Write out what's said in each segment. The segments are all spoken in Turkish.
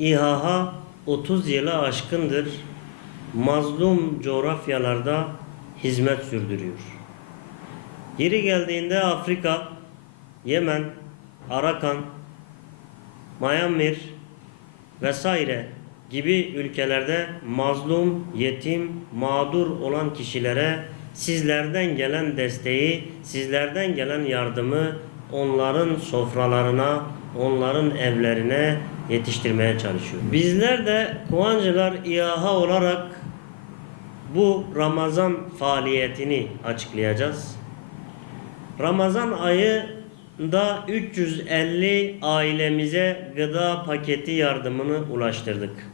İHA 30 yılı aşkındır mazlum coğrafyalarda hizmet sürdürüyor. Yeri geldiğinde Afrika, Yemen, Arakan, Myanmar vesaire gibi ülkelerde mazlum, yetim, mağdur olan kişilere sizlerden gelen desteği, sizlerden gelen yardımı onların sofralarına, onların evlerine yetiştirmeye çalışıyor. Bizler de Kovancılar İHA olarak bu Ramazan faaliyetini açıklayacağız. Ramazan ayında 350 ailemize gıda paketi yardımını ulaştırdık.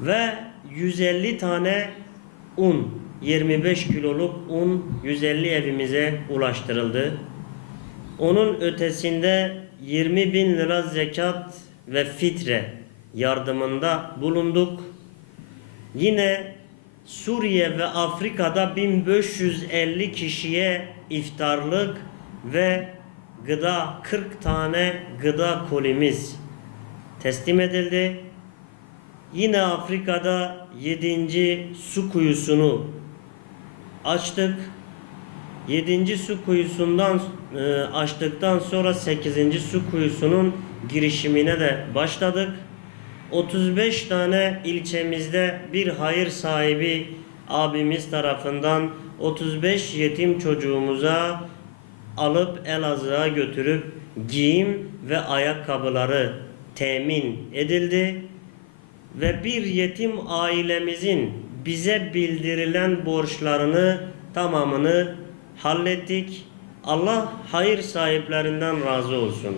Ve 150 tane un, 25 kiloluk un 150 evimize ulaştırıldı. Onun ötesinde 20 bin lira zekat ve fitre yardımında bulunduk. Yine Suriye ve Afrika'da 1550 kişiye iftarlık ve gıda 40 tane gıda kolimiz teslim edildi. Yine Afrika'da 7. su kuyusunu açtık. 7. su kuyusundan açtıktan sonra 8. su kuyusunun girişimine de başladık. 35 tane ilçemizde bir hayır sahibi abimiz tarafından 35 yetim çocuğumuza alıp Elazığ'a götürüp giyim ve ayakkabıları temin edildi. Ve bir yetim ailemizin bize bildirilen borçlarını tamamını hallettik. Allah hayır sahiplerinden razı olsun.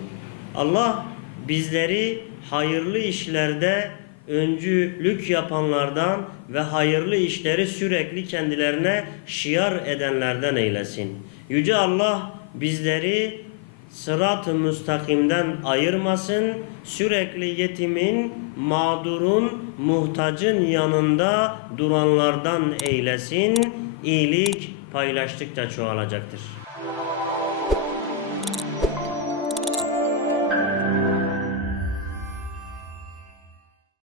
Allah bizleri hayırlı işlerde öncülük yapanlardan ve hayırlı işleri sürekli kendilerine şiar edenlerden eylesin. Yüce Allah bizleri sırat-ı müstakimden ayırmasın. Sürekli yetimin, mağdurun, muhtacın yanında duranlardan eylesin. İyilik paylaştıkça çoğalacaktır.